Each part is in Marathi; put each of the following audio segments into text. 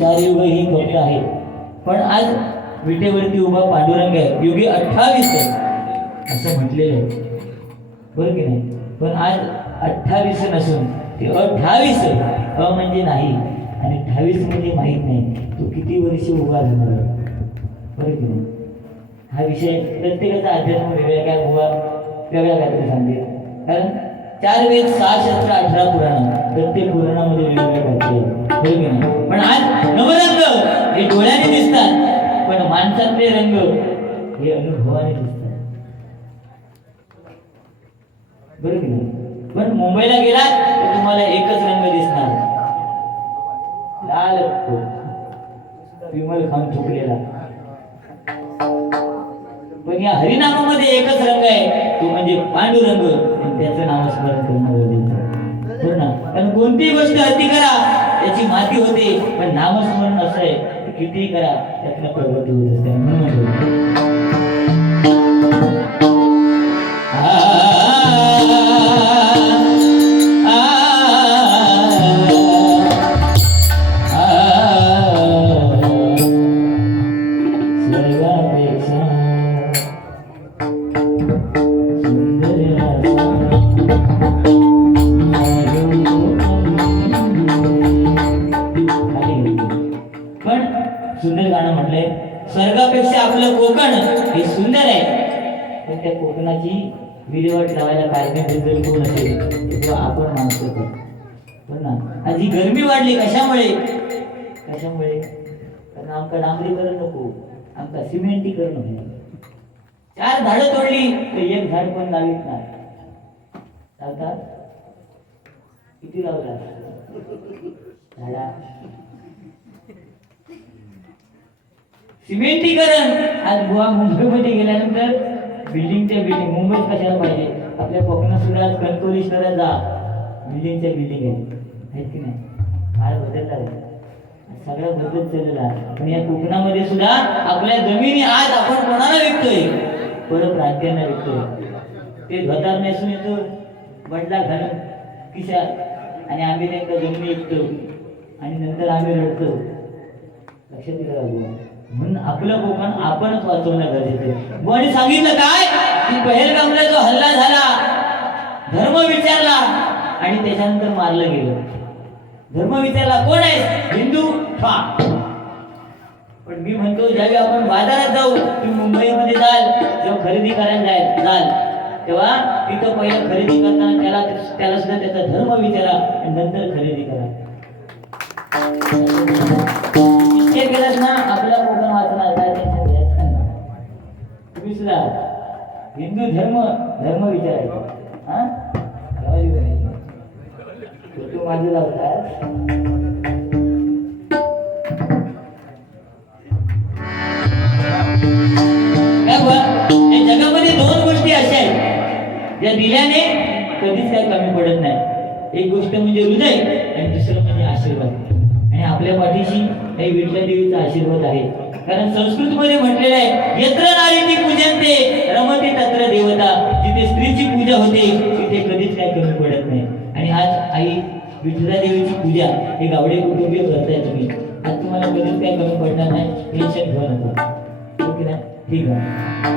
चार युग ही कमी आहेत पण आज विटेवरती उभा पांडुरंग आहे. युगे अठ्ठावीस आहे. असं म्हटलेलं आहे. बरं की नाही? पण आज अठ्ठावीस नसून ते अठ्ठावीस अ म्हणजे नाही. आणि अठ्ठावीस म्हणजे माहीत नाही. तो किती वर्ष उभा राहणार? बरं की नाही? हा विषय प्रत्येकाचा अध्यात्म वेगळ्या काय उभा वेगळ्या काहीतरी सांगते. कारण चार वेद सहा शस्त्र अठरा पुराण. प्रत्येक पुराणामध्ये वेगवेगळ्या काहीतरी पण आज नवरंग हे डोळ्याने दिसतात पण माणसातले रंग हे अनुभवाने दिसतात. बरोबर की नाही? पण मुंबईला गेलात तर तुम्हाला एकच रंग दिसणार. लाल विमल खान थुकलेला पण या हरिनामामध्ये एकच रंग आहे तो म्हणजे पांडुरंग. त्याचं नामस्मरण करणं गरजेचं ना? कारण कोणतीही गोष्ट अति करा त्याची माती होते पण नामस्मरण असं आहे की कितीही करा त्यातनं प्रगती होत असते. गाणं स्वर्गापेक्षा आपलं कोकण हे सुंदर आहे. पण त्या कोकणाची विल्हेवाट लावायला कारणीभूत जर कोण असेल तर आपण माणसं पण हो ना? आज ही गरमी वाढली कशामुळे? कशामुळे? कारण आमका डांबरीकरण नको. आमका सिमेंटीकरण नको. चार झाडं तोडली तर एक झाड पण लावित नाही. चालतात? किती लावला? झाडा. सिमेंटीकरण. आज गोवा मुंबईमध्ये गेल्यानंतर बिल्डिंगच्या बिल्डिंग मुंबईत कशाला पाहिजे? आपल्या कोकणात सुद्धा आज कणकवली शहरात जा. बिल्डिंगच्या बिल्डिंग आहेत. की नाही? काळ बदलला आहे सगळं बदलत चाललेला पण या कोकणामध्ये सुद्धा आपल्या जमिनी आज आपण कोणाला विकतोय? परप्रांतीयांना विकतोय. ते धोतार नेसून येतो. वडला घालून किशा आणि आम्ही त्यांना जमिनी विकतो. आणि नंतर आम्ही रडतो. लक्षात दिलं म्हणून आपलं कोकण आपणच वाचवणं गरजेचं आहे. सांगितलं काय? की पहेलगामला जो हल्ला झाला धर्म विचारला आणि त्याच्यानंतर मारलं गेलं. धर्म विचारला कोण आहे? हिंदू? ठा पण मी म्हणतो ज्यावेळी आपण बाजारात जाऊ तुम्ही मुंबईमध्ये जाल जेव्हा खरेदी करायला जाय जाल तेव्हा तिथं पहिलं खरेदी करताना त्याला त्याला सुद्धा त्याचा धर्म विचारा आणि नंतर खरेदी करा. इतके केलं ना आपला कोकण वाचणार काय टेन्शन घ्यायचं हिंदू धर्म धर्म विचारायचा. हा? तू माझं लावतात काय जगामध्ये दोन गोष्टी अशा आहेत. ज्या दिल्याने कधीच काय कमी पडत नाही. एक गोष्ट म्हणजे हृदय आणि दुसरं म्हणजे आशीर्वाद. आपल्या पाठीशी काही विठ्ठल देवीचा आशीर्वाद आहे. कारण संस्कृतमध्ये म्हटलेलं आहे यत्र नारी ती पूजनते रमते तत्र देवता. जिथे स्त्रीची पूजा होते तिथे कधीच काय कमी पडत नाही. आणि आज आई विठ्ठला देवीची पूजा हे गावडे कुटुंबीय करताय तुम्ही. आज तुम्हाला कधीच काय कमी पडणार नाही. टेन्शन घेऊ नका. ओके ना? ठीक आहे.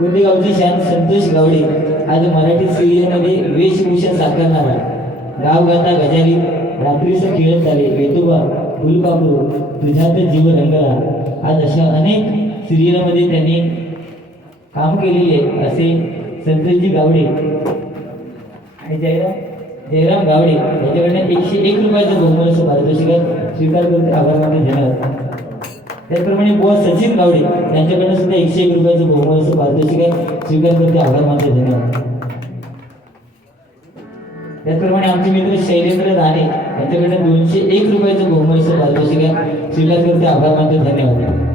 कोंडेगावची शान शान संतोष गावडे आज मराठी वेशभूषण साकारणार. साकारणारा गावगाता गजाली. रात्रीचे खेळत आले वेतोबा फुलपाखरू तुझ्यात जीव रंगला आज अशा अनेक सिरियलमध्ये त्यांनी काम केलेले असे संतोषजी गावडे आणि जयराम जयराम गावडे यांच्याकडनं एकशे एक रुपयाचं बहुमूल्य पारितोषिकात स्वीकार करते आभार मानले धन्यवाद त्याचप्रमाणे बुवा सचिन गावडे यांच्याकडनं सुद्धा एकशे एक रुपयाचं बहुमूल्य पारितोषिकात स्वीकार करते आभार मानले धन्यवाद त्याचप्रमाणे आमचे मित्र शैलेंद्र दाने यांच्याकडनं दोनशे एक रुपयाचं बहुमूल्य पारितोषिक स्वीकार करते आभार मानते धन्यवाद.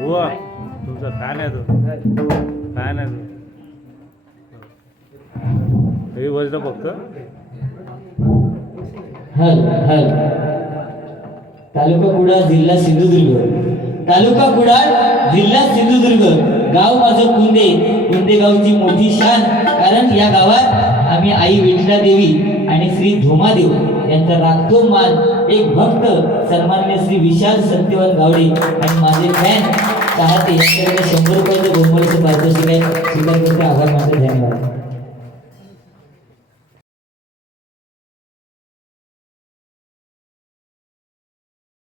बुवा फॅन आहे तो. फॅन आहे तो. हे वाजलं फक्त हल हल. तालुका कुडाळ जिल्हा सिंधुदुर्ग. तालुका कुडाळ जिल्हा सिंधुदुर्ग. गाव माझं कुंदे कुंदे गावची मोठी शान. कारण या गावात आम्ही आई विठला देवी आणि श्री धोमादेव यांचा राखतो मान. एक भक्त सन्मान्य श्री विशाल सत्यवान गावडे आणि माझे फॅन चाहते यांच्याकडे शंभर रुपयाचं बहुमूल्य पारितोषिक आहे. स्वीकार करते. आभार मानते. धन्यवाद.